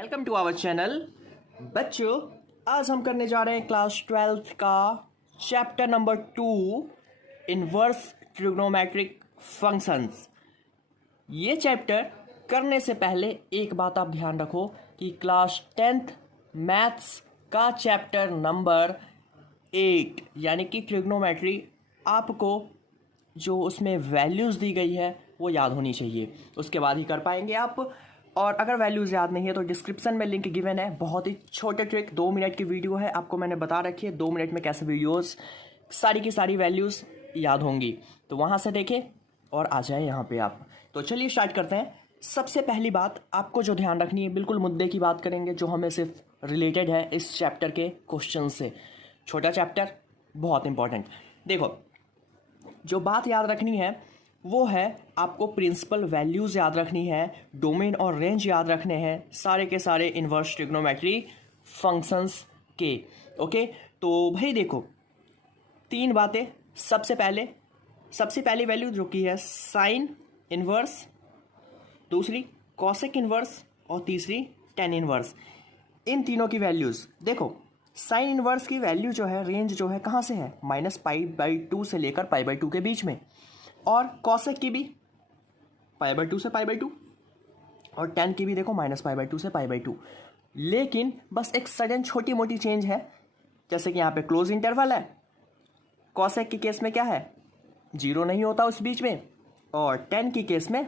Welcome to our channel. बच्चों, आज हम करने जा रहे हैं क्लास 12th का chapter number 2 inverse trigonometric functions. ये चैप्टर करने से पहले एक बात आप ध्यान रखो कि क्लास 10th मैथ्स का चैप्टर नंबर 8 यानी कि ट्रिग्नोमेट्री आपको जो उसमें वैल्यूज़ दी गई है वो याद होनी चाहिए, उसके बाद ही कर पाएंगे आप। और अगर वैल्यूज़ याद नहीं है तो डिस्क्रिप्शन में लिंक गिवन है, बहुत ही छोटे ट्रिक 2 मिनट की वीडियो है, आपको मैंने बता रखी है 2 मिनट में कैसे वीडियोस सारी की सारी वैल्यूज़ याद होंगी, तो वहाँ से देखें और आ जाए यहाँ पे आप। तो चलिए स्टार्ट करते हैं। सबसे पहली बात आपको जो ध्यान रखनी है, बिल्कुल मुद्दे की बात करेंगे जो हमें सिर्फ रिलेटेड है इस चैप्टर के क्वेश्चन से। छोटा चैप्टर, बहुत इंपॉर्टेंट। देखो, जो बात याद रखनी है वो है आपको प्रिंसिपल वैल्यूज़ याद रखनी है, डोमेन और रेंज याद रखने हैं सारे के सारे इनवर्स ट्रिग्नोमेट्री फंक्शंस के। ओके, तो भाई देखो 3 बातें। सबसे पहली वैल्यू जो कि है साइन इनवर्स, दूसरी कॉसेक इनवर्स और तीसरी टेन इनवर्स। इन तीनों की वैल्यूज़ देखो। साइन इनवर्स की वैल्यू जो है, रेंज जो है कहाँ से है, -π/2 से लेकर π/2 के बीच में, और कॉसेक की भी π/2 से π/2, और टेन की भी देखो -π/2 से π/2। लेकिन बस एक सडन छोटी मोटी चेंज है, जैसे कि यहाँ पे क्लोज इंटरवल है, कॉसेक के केस में क्या है, 0 नहीं होता उस बीच में, और टेन की केस में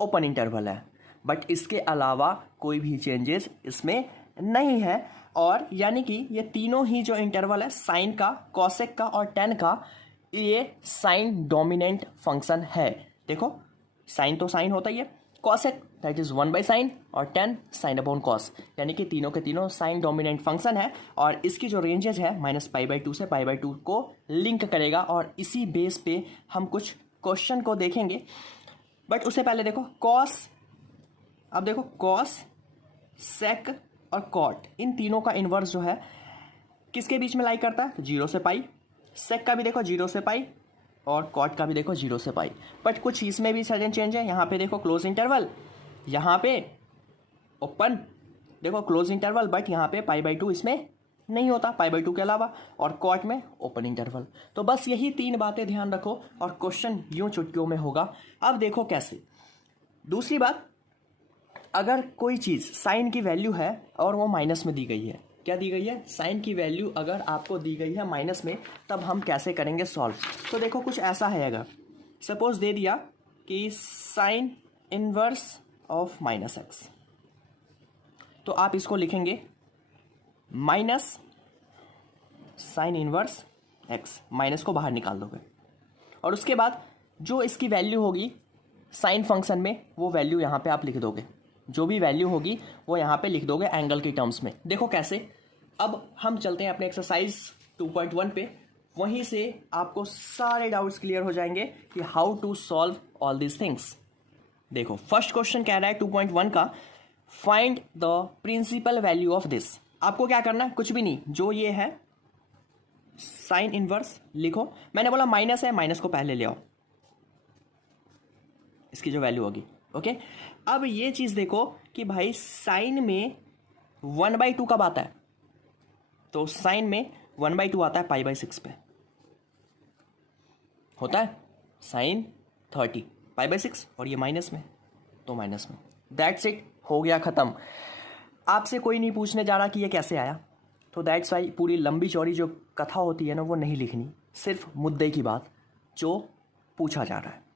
ओपन इंटरवल है। बट इसके अलावा कोई भी चेंजेस इसमें नहीं है। और यानी कि ये तीनों ही जो इंटरवल है, साइन का, कॉसेक का और टेन का, ये साइन डोमिनेंट फंक्शन है। देखो, साइन तो साइन होता ही है, कॉसेक दैट इज 1/sin और टेन साइन अपॉन कॉस, यानी कि तीनों के तीनों साइन डोमिनेंट फंक्शन है। और इसकी जो रेंजेस है -π/2 से π/2 को लिंक करेगा, और इसी बेस पे हम कुछ क्वेश्चन को देखेंगे। बट उससे पहले देखो कॉस, अब देखो कॉस, सेक और कॉट, इन तीनों का इन्वर्स जो है किसके बीच में लाई करता है, 0 से पाई। सेक का भी देखो 0 से पाई, और कॉट का भी देखो 0 से पाई। बट कुछ इसमें भी सडन चेंज है। यहाँ पे देखो क्लोज इंटरवल, यहाँ पे ओपन, देखो क्लोज इंटरवल, बट यहाँ पे π/2 इसमें नहीं होता, π/2 के अलावा, और कॉट में ओपन इंटरवल। तो बस यही 3 बातें ध्यान रखो और क्वेश्चन यूं चुटकियों में होगा। अब देखो कैसे। दूसरी बात, अगर कोई चीज़ साइन की वैल्यू है और वो माइनस में दी गई है, क्या दी गई है, साइन की वैल्यू अगर आपको दी गई है माइनस में, तब हम कैसे करेंगे सॉल्व। तो देखो कुछ ऐसा है, अगर सपोज दे दिया कि साइन इनवर्स ऑफ -x, तो आप इसको लिखेंगे minus sine inverse x, minus को बाहर निकाल दोगे, और उसके बाद जो इसकी वैल्यू होगी साइन फंक्शन में, वो वैल्यू यहाँ पे आप लिख दोगे। जो भी वैल्यू होगी वो यहाँ पे लिख दोगे एंगल की टर्म्स में। देखो कैसे। अब हम चलते हैं अपने एक्सरसाइज 2.1 पे, वहीं से आपको सारे डाउट्स क्लियर हो जाएंगे कि how to solve all these things. देखो फर्स्ट क्वेश्चन कह रहा है 2.1 का, find the principal value of this. आपको क्या करना है, कुछ भी नहीं, जो ये है साइन इनवर्स लिखो। मैंने बोला माइनस है, माइनस को पहले ले आओ, इसकी जो वैल्यू होगी। ओके, अब ये चीज देखो कि भाई साइन में 1/2 कब आता है, तो साइन में 1/2 आता है π/6 पे, होता है साइन 30 π/6, और ये माइनस में, तो माइनस में। दैट्स इट, हो गया खत्म। आपसे कोई नहीं पूछने जा रहा कि ये कैसे आया, तो दैट्स वाई पूरी लंबी चौड़ी जो कथा होती है ना, वो नहीं लिखनी, सिर्फ मुद्दे की बात जो पूछा जा रहा है।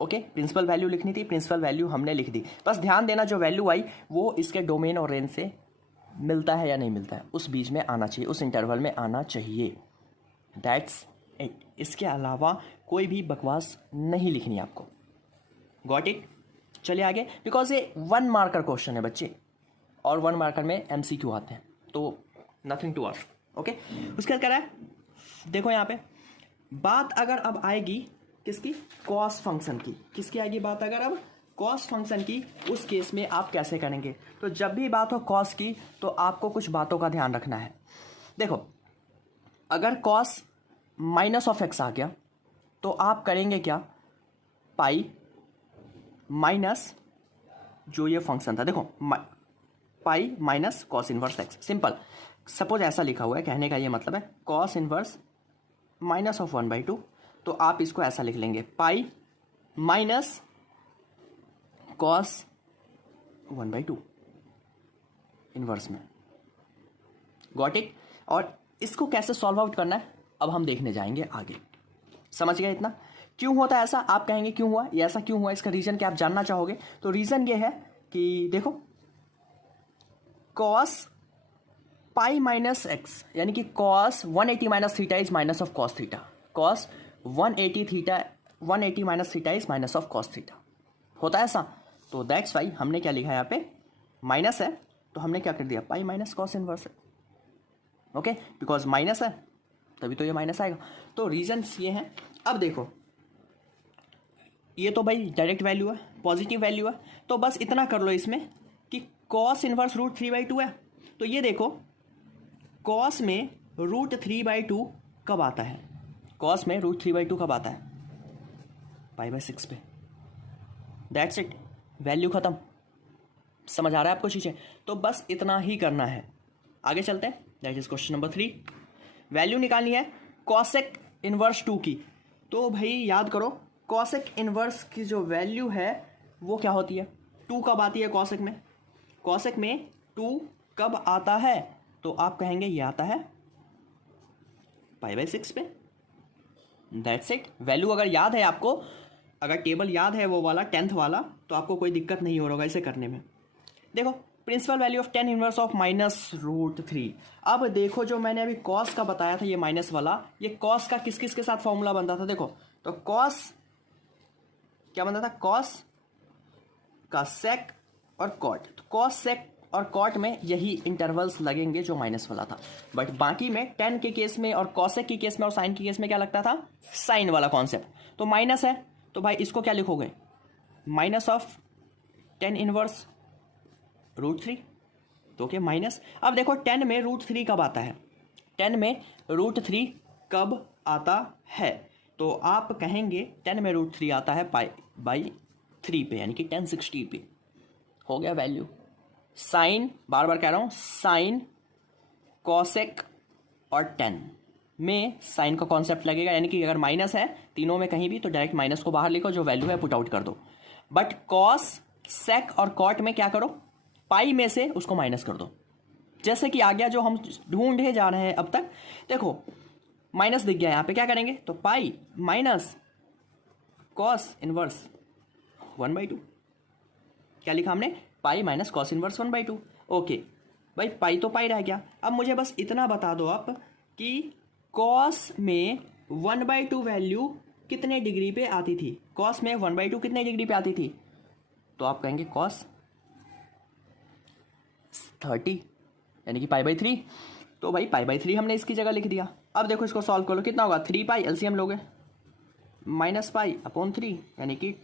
ओके, प्रिंसिपल वैल्यू लिखनी थी, प्रिंसिपल वैल्यू हमने लिख दी। बस ध्यान देना जो वैल्यू आई वो इसके डोमेन और रेंज से मिलता है या नहीं मिलता है, उस बीच में आना चाहिए, उस इंटरवल में आना चाहिए। दैट्स इट, इसके अलावा कोई भी बकवास नहीं लिखनी आपको। Got it. चलिए आगे, बिकॉज ये 1 मार्कर क्वेश्चन है बच्चे, और 1 मार्कर में MCQ आते हैं, तो नथिंग टू आस्क। ओके, उसके बाद कह रहा है, देखो यहाँ पे बात अगर अब आएगी किसकी, कॉस फंक्शन की। किसकी आएगी बात अगर अब, कॉस फंक्शन की। उस केस में आप कैसे करेंगे, तो जब भी बात हो कॉस की, तो आपको कुछ बातों का ध्यान रखना है। देखो, अगर कॉस -(x) आ गया, तो आप करेंगे क्या, पाई माइनस जो ये फंक्शन था, देखो pi minus cos inverse x. Simple. Suppose ऐसा लिखा हुआ है, कहने का ये मतलब है कॉस इनवर्स माइनस ऑफ 1/2, तो आप इसको ऐसा लिख लेंगे पाई माइनस कॉस 1/2 इनवर्स में। Got it. और इसको कैसे सॉल्व आउट करना है अब हम देखने जाएंगे आगे। समझ गए इतना? क्यों होता है ऐसा? आप कहेंगे क्यों हुआ, ये ऐसा क्यों हुआ, इसका रीजन क्या आप जानना चाहोगे? तो रीजन ये है कि देखो कॉस पाई माइनस एक्स यानी कि cos 180 minus theta is minus of cos theta. Cos 180 minus theta is minus of cos theta. होता है ऐसा? तो दैट्स वाई हमने क्या लिखा है यहाँ पे, माइनस है तो हमने क्या कर दिया पाई माइनस कॉस इनवर्स है। ओके, बिकॉज माइनस है तभी तो ये माइनस आएगा। तो रीजन्स ये हैं। अब देखो ये तो भाई डायरेक्ट वैल्यू है, पॉजिटिव वैल्यू है, तो बस इतना कर लो इसमें कि कॉस इनवर्स √3/2 है। तो ये देखो कॉस में √3/2 कब आता है? कॉस में √3/2 कब आता है? π/6 पे। दैट्स इट, वैल्यू ख़त्म। समझ आ रहा है आपको चीज़ें? तो बस इतना ही करना है। आगे चलते हैं। That is question number 3। Value निकालनी है कॉसेक इनवर्स 2 की। तो भाई याद करो कॉसेक इनवर्स की जो वैल्यू है वो क्या होती है? 2 कब आती है कॉसेक में? कॉसेक में 2 कब आता है? तो आप कहेंगे ये आता है π/6 पे। That's it. वैल्यू अगर याद है आपको, अगर टेबल याद है वो वाला 10th वाला, तो आपको कोई दिक्कत नहीं हो रहा इसे करने में। देखो principal value of tan inverse of -√3। अब देखो जो मैंने अभी कॉस का बताया था ये माइनस वाला, ये कॉस का किस किस के साथ फॉर्मूला बनता था? देखो तो कॉस क्या बनता था? कॉस का सेक और कॉट। तो कॉस सेक और कॉट में यही इंटरवल्स लगेंगे जो माइनस वाला था। बट बाकी में tan के केस में और कॉसेक के केस में और साइन के केस में क्या लगता था? साइन वाला कॉन्सेप्ट। तो माइनस है तो भाई इसको क्या लिखोगे? Minus of tan inverse √3। तो क्या माइनस। अब देखो 10 में √3 कब आता है? 10 में √3 कब आता है? तो आप कहेंगे 10 में √3 आता है π/3 पे, यानी कि 1060 पे। हो गया वैल्यू। साइन, बार बार कह रहा हूँ, साइन कॉसेक और tan में साइन का कॉन्सेप्ट लगेगा, यानी कि अगर माइनस है तीनों में कहीं भी तो डायरेक्ट माइनस को बाहर लिखो, जो वैल्यू है पुट आउट कर दो। बट कॉस सेक और कॉट में क्या करो? पाई में से उसको माइनस कर दो। जैसे कि आ गया जो हम ढूंढे जा रहे हैं अब तक। देखो माइनस दिख गया यहाँ पे, क्या करेंगे? तो पाई माइनस कॉस इनवर्स 1/2। क्या लिखा हमने? Pi minus cos inverse 1/2। Okay भाई, पाई तो पाई रह गया। अब मुझे बस इतना बता दो आप कि कॉस में 1/2 वैल्यू कितने डिग्री पे आती थी? कॉस में 1/2 कितने डिग्री पे आती थी? तो आप कहेंगे कॉस 30 यानी कि π/3। तो भाई π/3 हमने इसकी जगह लिख दिया। अब देखो इसको सॉल्व कर लो, कितना होगा? 3π एलसीएम लोगे -π/3 यानी कि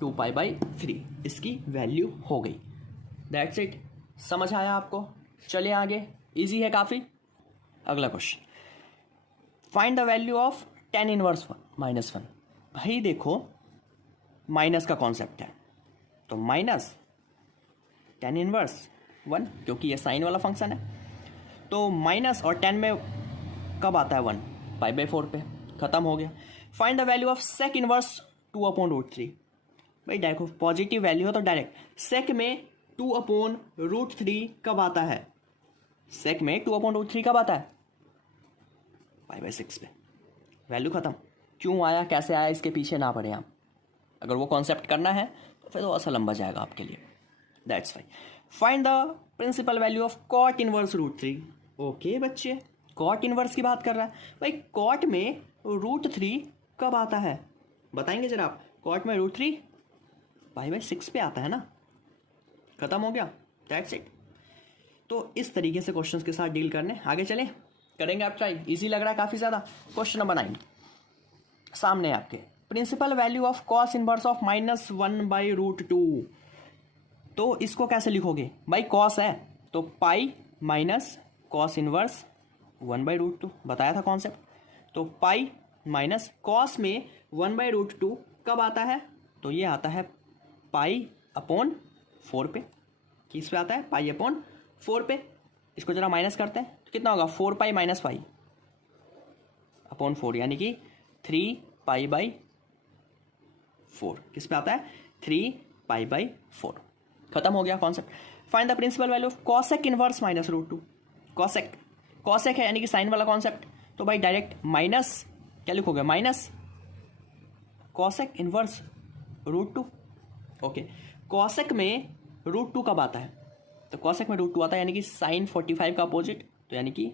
2π/3 इसकी वैल्यू हो गई। That's it. समझ आया आपको? चलिए आगे, इजी है काफ़ी। अगला question, find the value of tan inverse -1। भाई देखो माइनस का कॉन्सेप्ट है तो माइनस tan इनवर्स 1, क्योंकि ये साइन वाला फंक्शन है। तो माइनस और tan में कब आता है 1? π/4 पे। ख़त्म हो गया। Find the value of sec inverse 2/√3। भाई देखो पॉजिटिव वैल्यू हो तो डायरेक्ट सेक में 2/√3 कब आता है? सेक में 2/√3 कब आता है? π/6 पे। वैल्यू ख़त्म। क्यों आया, कैसे आया, इसके पीछे ना पड़े आप। अगर वो कॉन्सेप्ट करना है तो फिर थोड़ा सा लंबा जाएगा आपके लिए। That's fine. Find the principal value of cot inverse √3। Okay बच्चे, कॉट इनवर्स की बात कर रहा है। भाई कॉट में √3 कब आता है बताएंगे जरा आप? कॉट में √3 π/6 पे आता है ना। खत्म हो गया। That's it. तो इस तरीके से क्वेश्चंस के साथ डील करने आगे चले करेंगे आप ट्राई। इजी लग रहा है काफ़ी ज़्यादा। क्वेश्चन नंबर 9 सामने आपके, principal value of cos inverse of -1/√2। तो इसको कैसे लिखोगे? भाई कॉस है तो पाई माइनस कॉस इनवर्स 1/√2 बताया था कॉन्सेप्ट। तो पाई माइनस कॉस में 1/√2 कब आता है? तो ये आता है π/4 4 पे, किस पे आता है, पाई अपॉन 4 पे। इसको जरा माइनस करते हैं तो कितना होगा, 4 पाई माइनस पाई अपॉन 4, यानी कि 3 पाई बाई 4, किस पे आता है, 3 पाई बाई 4। खत्म हो गया concept. Find the principal value of cosec inverse minus √2। Cosec, cosec है यानी कि साइन वाला कॉन्सेप्ट, तो भाई डायरेक्ट माइनस, क्या लिखोगे, minus cosec inverse √2। Okay, cosec में √2 कब आता है, तो कॉसेक में √2 आता है यानी कि साइन 45 का अपोजिट, तो यानी कि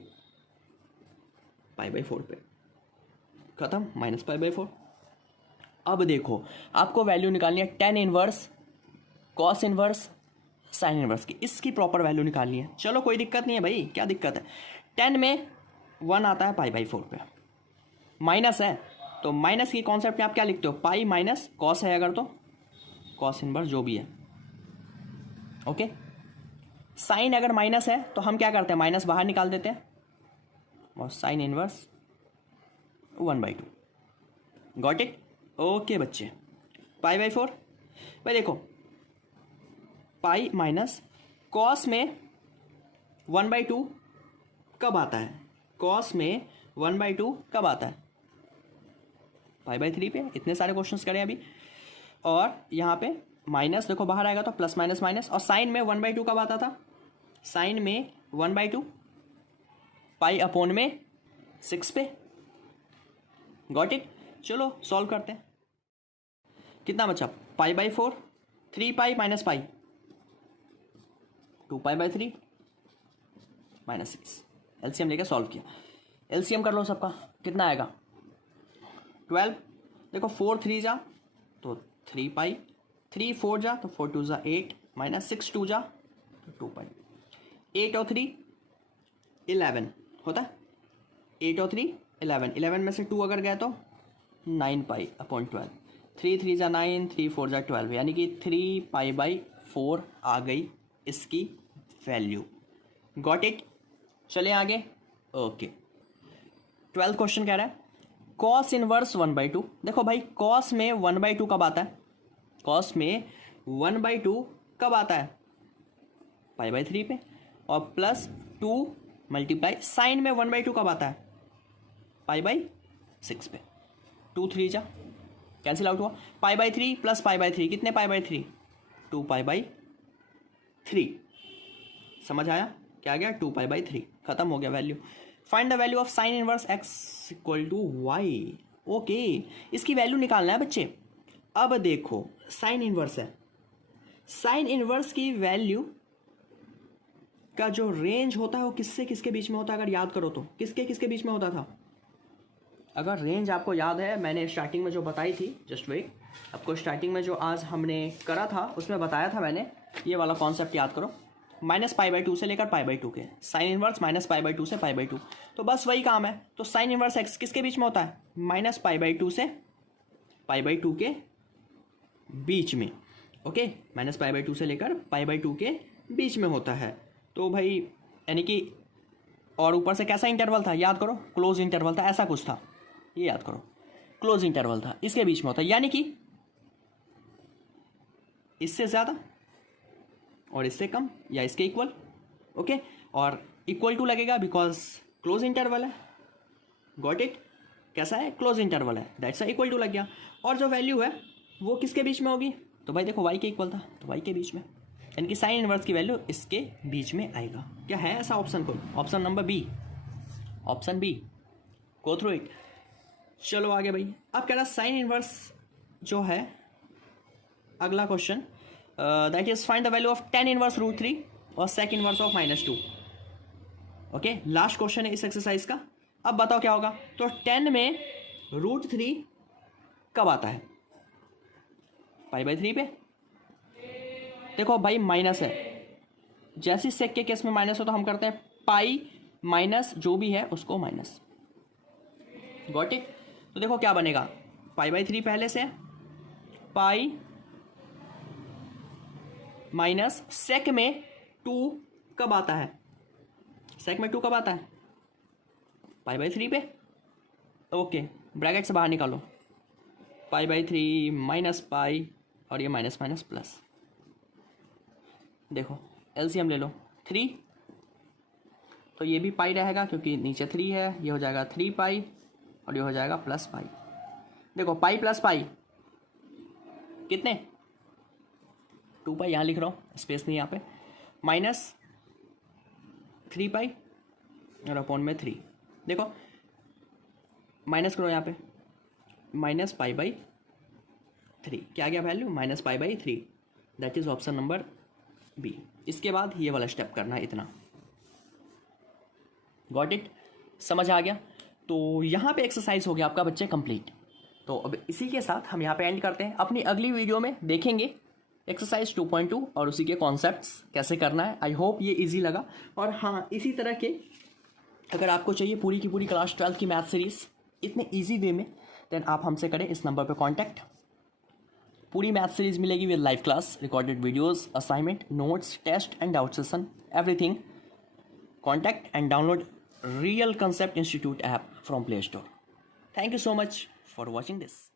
π/4 पे। खत्म, माइनस π/4। अब देखो आपको वैल्यू निकालनी है tan inverse cos inverse sine inverse की, इसकी प्रॉपर वैल्यू निकालनी है। चलो कोई दिक्कत नहीं है भाई, क्या दिक्कत है, 10 में 1 आता है π/4 पे, माइनस है तो माइनस की कॉन्सेप्ट में आप क्या लिखते हो, पाई माइनस कॉस है अगर तो कॉस इनवर्स जो भी है। ओके, साइन अगर माइनस है तो हम क्या करते हैं, माइनस बाहर निकाल देते हैं और sine inverse 1/2। Got it. Okay बच्चे, π/4 भाई देखो, पाई माइनस कॉस में 1/2 कब आता है, कॉस में 1/2 कब आता है, π/3 पे। इतने सारे क्वेश्चंस करें अभी, और यहाँ पे माइनस देखो बाहर आएगा तो प्लस माइनस माइनस, और साइन में 1/2 कब आता था, साइन में 1/2 पाई अपॉन में 6 पे। Got it. चलो सॉल्व करते हैं, कितना बचा, π/4, 3 pi minus pi 2 π/3 minus 6। LCM लेके सॉल्व किया, एलसीएम कर लो सबका, कितना आएगा 12। देखो 4 3 जा तो 3 पाई, 3 4 जा तो 4 2 जा 8, माइनस 6 2 जा तो 2 पाई। 8 और 3 11 होता है, 8 और 3 11, 11 में से 2 अगर गया तो 9 पाई अपॉन 12, 3 3 जा 9, 3 4 जा 12, यानी कि 3 π/4 आ गई इसकी वैल्यू। Got it. चले आगे। ओके, 12th क्वेश्चन कह रहा है कॉस इनवर्स 1/2। देखो भाई कॉस में 1/2 कब आता है, कॉस में 1/2 कब आता है, π/3 पे, और प्लस 2 मल्टीप्लाई साइन में 1/2 कब आता है, π/6 पे। 2 3 जा कैंसिल आउट हुआ, π/3 प्लस π/3 कितने π/3, 2 π/3। समझ आया क्या गया, 2 π/3। खत्म हो गया value. Find the value of sine inverse x = y। Okay, इसकी वैल्यू निकालना है बच्चे। अब देखो साइन इनवर्स है, साइन इनवर्स की वैल्यू का जो रेंज होता है वो किससे किसके बीच में होता है, अगर याद करो तो किसके किसके बीच में होता था। अगर रेंज आपको याद है, मैंने स्टार्टिंग में जो बताई थी, जस्ट वेट, आपको स्टार्टिंग में जो आज हमने करा था उसमें बताया था मैंने, ये वाला कॉन्सेप्ट याद करो, -π/2 से लेकर π/2 के, साइन इनवर्स -π/2 से π/2, तो बस वही काम है। तो साइन इनवर्स x किसके बीच में होता है, -π/2 से π/2 के बीच में। ओके, -π/2 से लेकर π/2 के बीच में होता है। तो भाई यानी कि, और ऊपर से कैसा इंटरवल था याद करो, क्लोज इंटरवल था, ऐसा कुछ था, ये याद करो, क्लोज इंटरवल था, इसके बीच में होता है, यानी कि इससे ज़्यादा और इससे कम या इसके इक्वल। ओके, और इक्वल टू लगेगा बिकॉज क्लोज इंटरवल है। Got it. कैसा है, क्लोज इंटरवल है, दैट्स इक्वल टू लग गया। और जो वैल्यू है वो किसके बीच में होगी, तो भाई देखो y के इक्वल था तो y के बीच में, यानी कि साइन इनवर्स की वैल्यू इसके बीच में आएगा। क्या है ऐसा ऑप्शन को, option number B, option B, go through it. चलो आगे भाई, अब कह रहा साइन इनवर्स जो है, अगला question that is find the value of tan inverse √3 और sec inverse of -2। Okay, last question है इस एक्सरसाइज का। अब बताओ क्या होगा, तो 10 में √3 कब आता है, π/3 पे। देखो भाई माइनस है, जैसे सेक के केस में माइनस हो तो हम करते हैं पाई माइनस जो भी है उसको माइनस। Got it. तो देखो क्या बनेगा, π/3 पहले से, पाई माइनस सेक में 2 कब आता है, सेक में 2 कब आता है, π/3 पे। ओके, ब्रैकेट से बाहर निकालो, π/3 माइनस पाई और ये माइनस माइनस प्लस। देखो एलसीएम ले लो 3, तो ये भी पाई रहेगा क्योंकि नीचे 3 है, ये हो जाएगा 3 पाई और ये हो जाएगा प्लस पाई। देखो पाई प्लस पाई कितने, 2 पाई, यहाँ लिख रहा हूँ स्पेस नहीं यहाँ पे, माइनस 3 पाई और अपॉन में 3। देखो माइनस करो यहाँ पे, माइनस पाई बाई 3, क्या गया value, minus pi by 3, that is option number B. इसके बाद ये वाला स्टेप करना है इतना। गॉट इट, समझ आ गया। तो यहाँ पे एक्सरसाइज हो गया आपका बच्चे कंप्लीट। तो अब इसी के साथ हम यहाँ पे एंड करते हैं। अपनी अगली वीडियो में देखेंगे एक्सरसाइज 2.2 और उसी के कॉन्सेप्ट्स कैसे करना है। आई होप ये इजी लगा। और हाँ, इसी तरह के अगर आपको चाहिए पूरी की पूरी क्लास 12 की मैथ सीरीज इतने इजी वे में, देन आप हमसे करें इस नंबर पे कांटेक्ट। पूरी मैथ सीरीज मिलेगी with live class, recorded videos, assignment, notes, test and doubt session, everything. Contact and download real concept institute app from play store. Thank you so much for watching this.